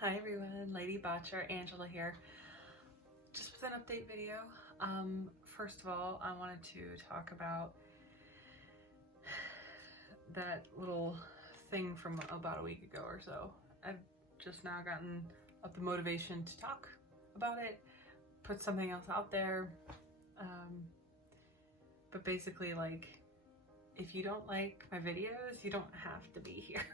Hi everyone, Lady Botcher, Angela here. Just with an update video. First of all, I wanted to talk about that little thing from about a week ago or so. I've just now gotten up the motivation to talk about it, put something else out there. But basically, like, if you don't like my videos, you don't have to be here.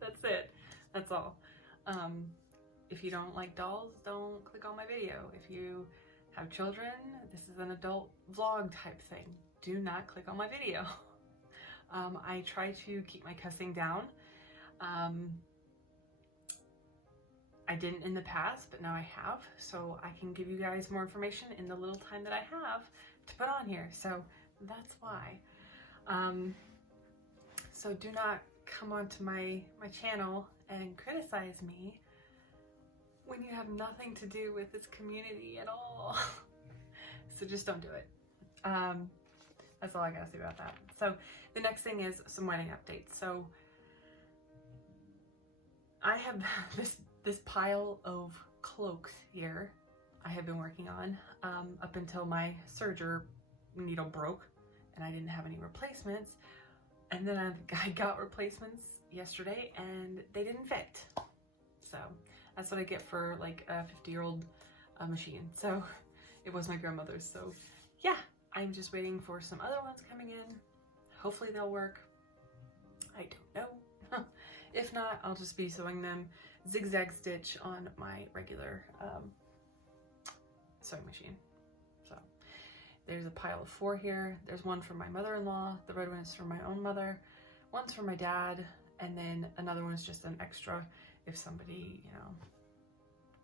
That's it. That's all. If you don't like dolls, don't click on my video. If you have children, this is an adult vlog type thing. Do not click on my video. I try to keep my cussing down. I didn't in the past, but now I have, so I can give you guys more information in the little time that I have to put on here. So that's why. So do not come onto my channel and criticize me when you have nothing to do with this community at all. So just don't do it. That's all I gotta say about that. So the next thing is some wedding updates. So I have this pile of cloaks here I have been working on up until my serger needle broke and I didn't have any replacements. And then I got replacements yesterday and they didn't fit. So that's what I get for like a 50-year-old machine. So it was my grandmother's. So yeah, I'm just waiting for some other ones coming in. Hopefully they'll work. I don't know. If not, I'll just be sewing them zigzag stitch on my regular sewing machine. So there's a pile of 4 here. There's one for my mother-in-law. The red one is for my own mother. One's for my dad. And then another one is just an extra if somebody, you know,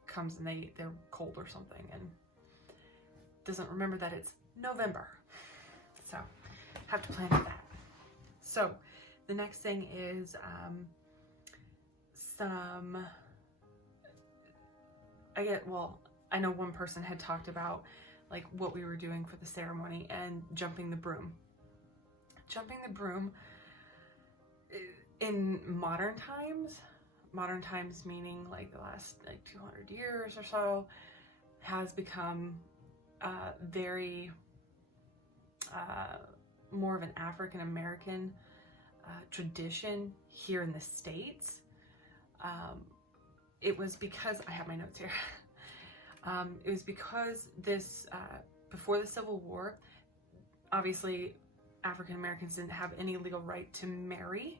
comes and they're cold or something and doesn't remember that it's November. So have to plan for that. So the next thing is I know one person had talked about like what we were doing for the ceremony and jumping the broom. Jumping the broom in modern times meaning like the last like 200 years or so, has become very more of an African American tradition here in the States. It was because, I have my notes here, it was because this, before the Civil War, obviously African Americans didn't have any legal right to marry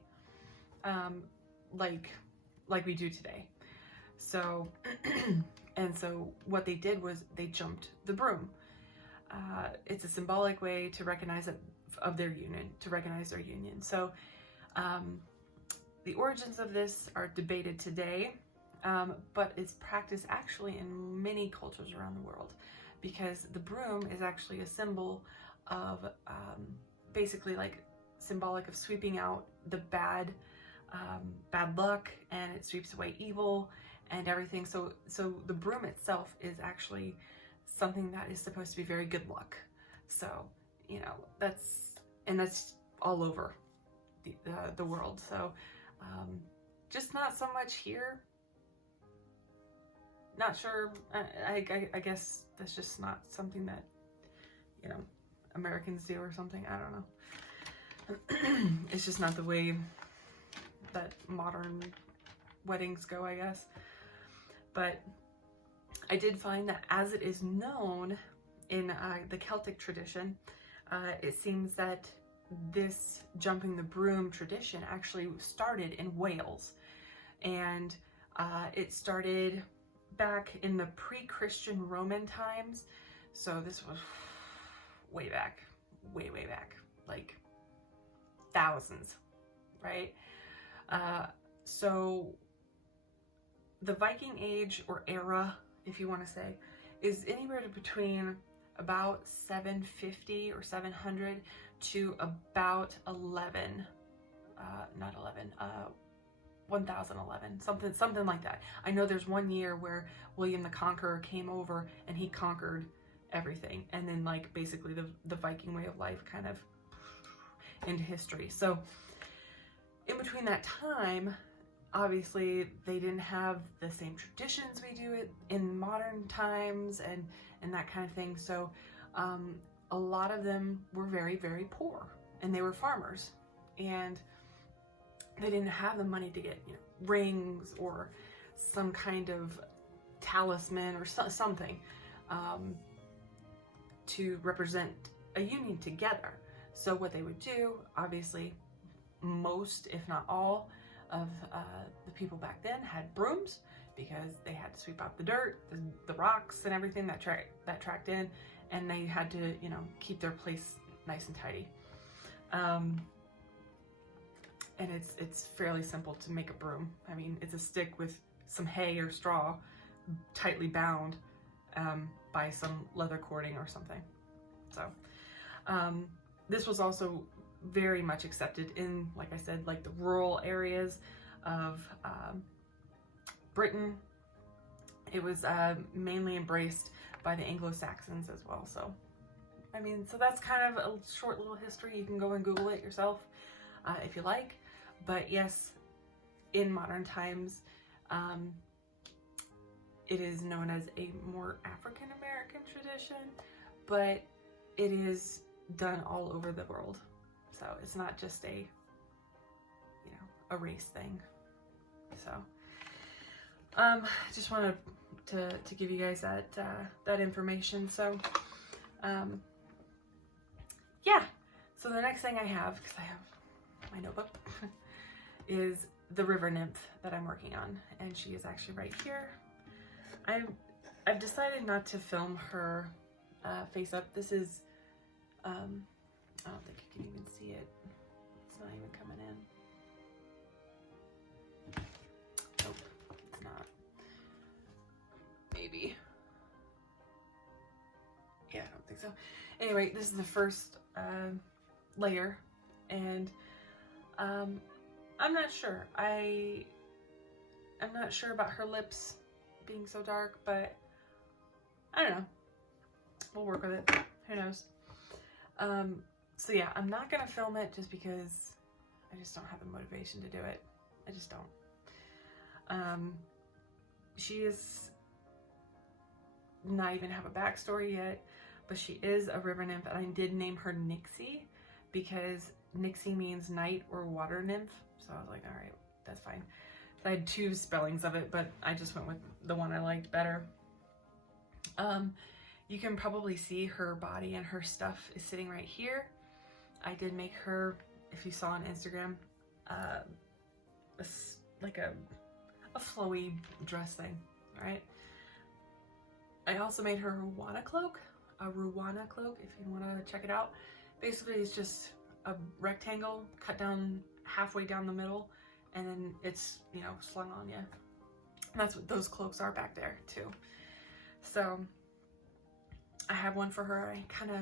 like we do today. So, and so what they did was they jumped the broom. It's a symbolic way to recognize their union. So the origins of this are debated today, but it's practiced actually in many cultures around the world, because the broom is actually a symbol of basically like symbolic of sweeping out the bad luck, and it sweeps away evil and everything. So the broom itself is actually something that is supposed to be very good luck. So, you know, that's all over the world. So just not so much here. Not sure. I guess that's just not something that, you know, Americans do or something. I don't know. It's just not the way that modern weddings go, I guess. But I did find that as it is known in the Celtic tradition, it seems that this jumping the broom tradition actually started in Wales. And it started back in the pre-Christian Roman times. So this was way back, way back, like thousands, right? So the Viking Age, or era, if you want to say, is anywhere between about 750 or 700 to about 1011, something like that. I know there's one year where William the Conqueror came over and he conquered everything, and then like basically the Viking way of life kind of into history. So in between that time, obviously they didn't have the same traditions we do it in modern times and that kind of thing. So a lot of them were very, very poor, and they were farmers, and they didn't have the money to get, you know, rings or some kind of talisman or something to represent a union together. So what they would do, obviously, most, if not all, of the people back then had brooms, because they had to sweep out the dirt, the rocks, and everything that tracked in, and they had to, you know, keep their place nice and tidy. And it's fairly simple to make a broom. I mean, it's a stick with some hay or straw tightly bound by some leather cording or something. So this was also very much accepted in, like I said, like the rural areas of Britain. It was mainly embraced by the Anglo-Saxons as well. So, I mean, so that's kind of a short little history. You can go and Google it yourself if you like. But yes, in modern times, it is known as a more African-American tradition, but it is done all over the world. So it's not just a, you know, a race thing. So just wanted to give you guys that information. So yeah, so the next thing I have, because I have my notebook, is the river nymph that I'm working on, and she is actually right here. I've decided not to film her face up. This is I don't think you can even see it. It's not even coming in. Nope, it's not. Maybe. Yeah, I don't think so. Anyway, this is the first layer, and I'm not sure. I'm not sure about her lips being so dark, but I don't know. We'll work with it. Who knows? So yeah, I'm not gonna film it just because I just don't have the motivation to do it. I just don't. She is not even have a backstory yet, but she is a river nymph, and I did name her Nixie because Nixie means night or water nymph. So I was like, all right, that's fine. So I had two spellings of it, but I just went with the one I liked better. You can probably see her body and her stuff is sitting right here. I did make her, if you saw on Instagram, like a flowy dress thing, right? I also made her a Ruana cloak, if you want to check it out. Basically, it's just a rectangle cut down halfway down the middle, and then it's, you know, slung on you. And that's what those cloaks are back there too. So I have one for her. I kind of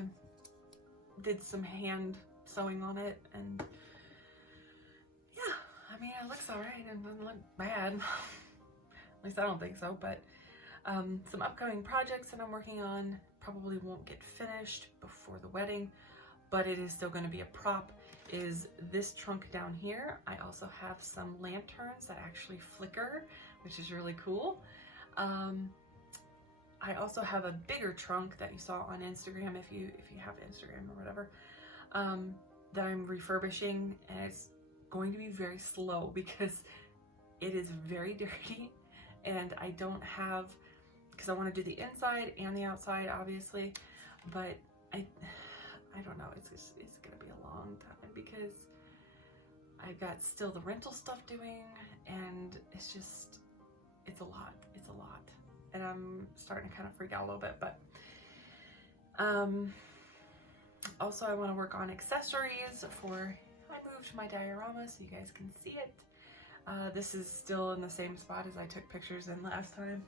did some hand sewing on it, and yeah, I mean, it looks alright and doesn't look bad. At least I don't think so. But some upcoming projects that I'm working on probably won't get finished before the wedding, but it is still going to be a prop, is this trunk down here. I also have some lanterns that actually flicker, which is really cool. I also have a bigger trunk that you saw on Instagram, if you have Instagram or whatever, that I'm refurbishing, and it's going to be very slow because it is very dirty, and I don't have, because I want to do the inside and the outside, obviously, but I don't know, it's gonna be a long time because I've got still the rental stuff doing, and it's a lot, and I'm starting to kind of freak out a little bit. But also I want to work on accessories for, I moved my diorama so you guys can see it. This is still in the same spot as I took pictures in last time.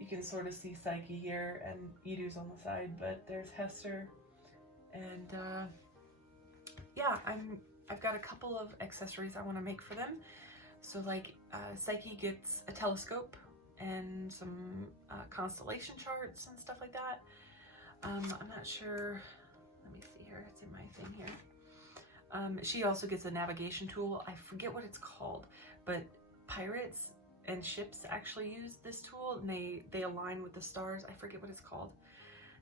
You can sort of see Psyche here and Edu's on the side, but there's Hester, and yeah, I've got a couple of accessories I want to make for them. So like Psyche gets a telescope and some constellation charts and stuff like that. I'm not sure, let me see here, it's in my thing here. She also gets a navigation tool. I forget what it's called, but pirates and ships actually use this tool, and they align with the stars. I forget what it's called.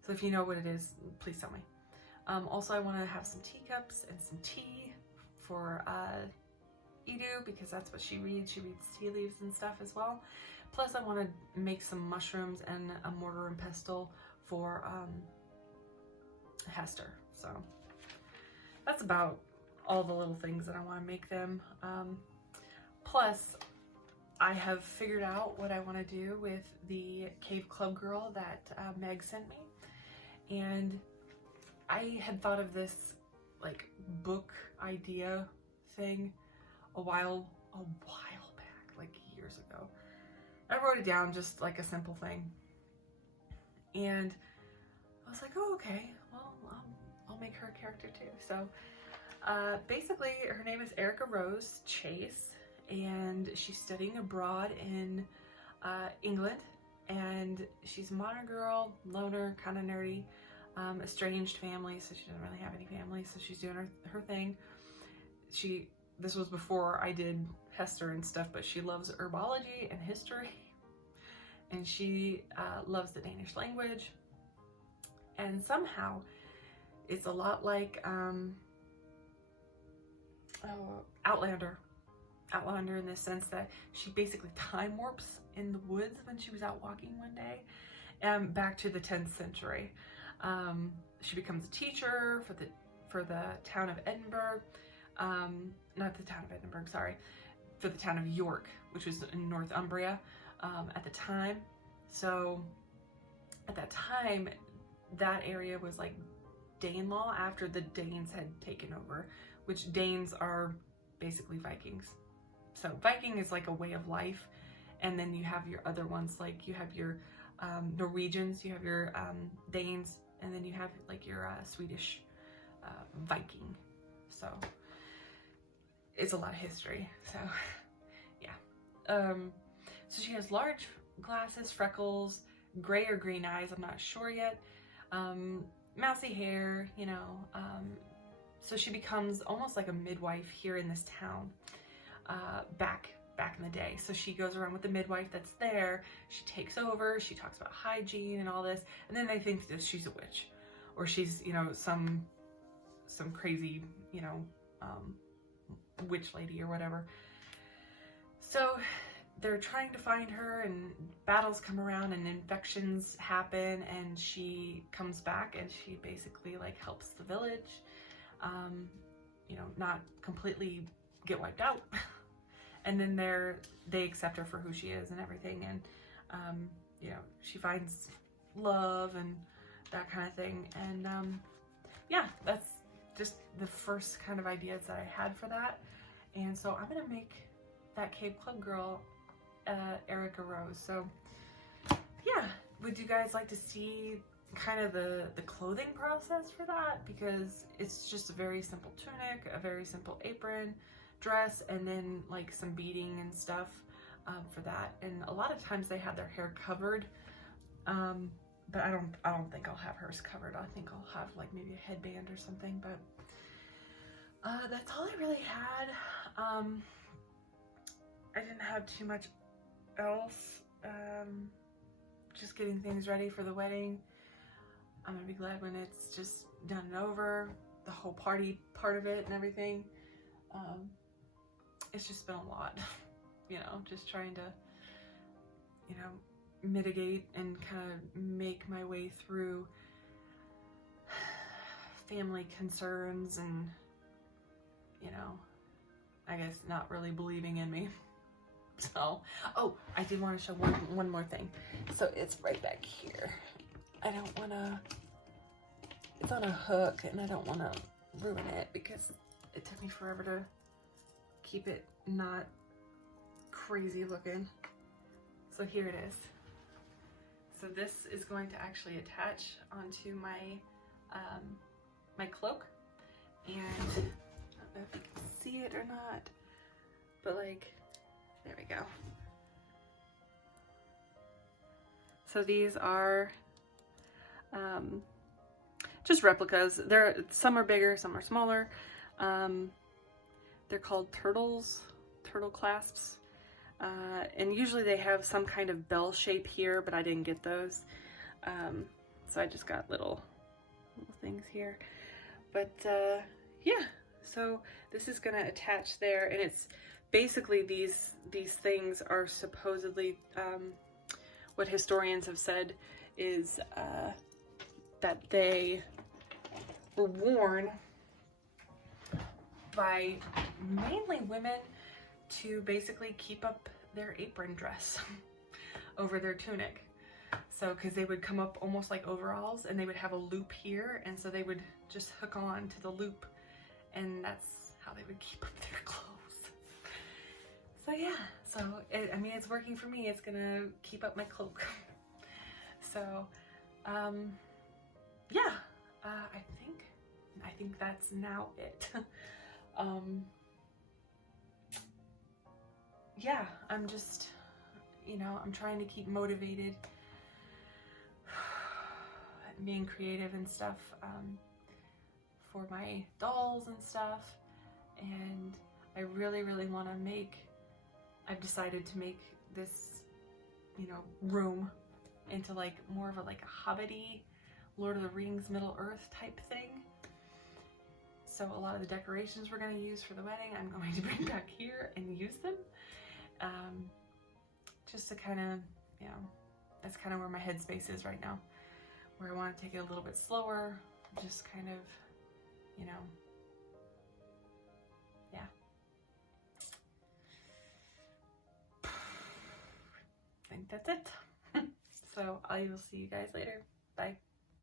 So if you know what it is, please tell me. Also, I want to have some teacups and some tea for Edu, because that's what she reads. She reads tea leaves and stuff as well. Plus, I want to make some mushrooms and a mortar and pestle for Hester. So that's about all the little things that I want to make them. Plus, I have figured out what I want to do with the Cave Club Girl that Meg sent me. And I had thought of this like book idea thing a while back, like years ago. I wrote it down, just like a simple thing. And I was like, oh, okay, well, I'll make her a character too. So basically, her name is Erica Rose Chase, and she's studying abroad in England, and she's a modern girl, loner, kind of nerdy, estranged family, so she doesn't really have any family, so she's doing her thing. This was before I did Hester and stuff, but she loves herbology and history, and she loves the Danish language, and somehow it's a lot like Outlander in the sense that she basically time warps in the woods when she was out walking one day, back to the 10th century. She becomes a teacher for the town of Edinburgh, not the town of Edinburgh, sorry, for the town of York, which was in Northumbria at the time. So at that time, that area was like Danelaw after the Danes had taken over, which Danes are basically Vikings. So Viking is like a way of life, and then you have your other ones, like you have your Norwegians, you have your Danes, and then you have like your Swedish Viking. So it's a lot of history. So yeah. So she has large glasses, freckles, gray or green eyes, I'm not sure yet. Mousy hair, you know. So she becomes almost like a midwife here in this town, back in the day. So she goes around with the midwife that's there. She takes over. She talks about hygiene and all this, and then they think that she's a witch, or she's, you know, some crazy, you know, witch lady or whatever. So they're trying to find her, and battles come around and infections happen, and she comes back and she basically like helps the village, you know, not completely get wiped out. And then they accept her for who she is and everything, and you know, she finds love and that kind of thing. And yeah, that's just the first kind of ideas that I had for that. And so I'm gonna make that Cave Club Girl Erica Rose. So yeah, would you guys like to see kind of the clothing process for that? Because it's just a very simple tunic, a very simple apron, dress, and then like some beading and stuff for that. And a lot of times they have their hair covered, but I don't think I'll have hers covered. I think I'll have like maybe a headband or something. But that's all I really had. I didn't have too much else. Just getting things ready for the wedding. I'm gonna be glad when it's just done and over, the whole party part of it and everything. It's just been a lot, you know, just trying to, you know, mitigate and kind of make my way through family concerns and, you know, I guess not really believing in me. So, oh, I did want to show one more thing. So it's right back here. I don't want to, it's on a hook, and I don't want to ruin it because it took me forever to keep it not crazy looking. So here it is. So this is going to actually attach onto my my cloak, and I don't know if you can see it or not, but like, there we go. So these are just replicas. Some are bigger, some are smaller. They're called turtle clasps. And usually they have some kind of bell shape here, but I didn't get those. So I just got little things here. But yeah, so this is gonna attach there, and it's basically these things are supposedly what historians have said is that they were worn by mainly women to basically keep up their apron dress over their tunic. So, because they would come up almost like overalls, and they would have a loop here, and so they would just hook on to the loop, and that's how they would keep up their clothes. So yeah, so I mean, it's working for me. It's gonna keep up my cloak. So yeah, I think that's now it. Yeah, I'm just, you know, I'm trying to keep motivated, being creative and stuff, for my dolls and stuff. And I really want to I've decided to make this, you know, room into like more of a like a hobbity, Lord of the Rings, Middle Earth type thing. So a lot of the decorations we're going to use for the wedding, I'm going to bring back here and use them. Just to kind of, you know, that's kind of where my headspace is right now, where I want to take it a little bit slower, just kind of, you know, yeah. I think that's it. So I will see you guys later. Bye.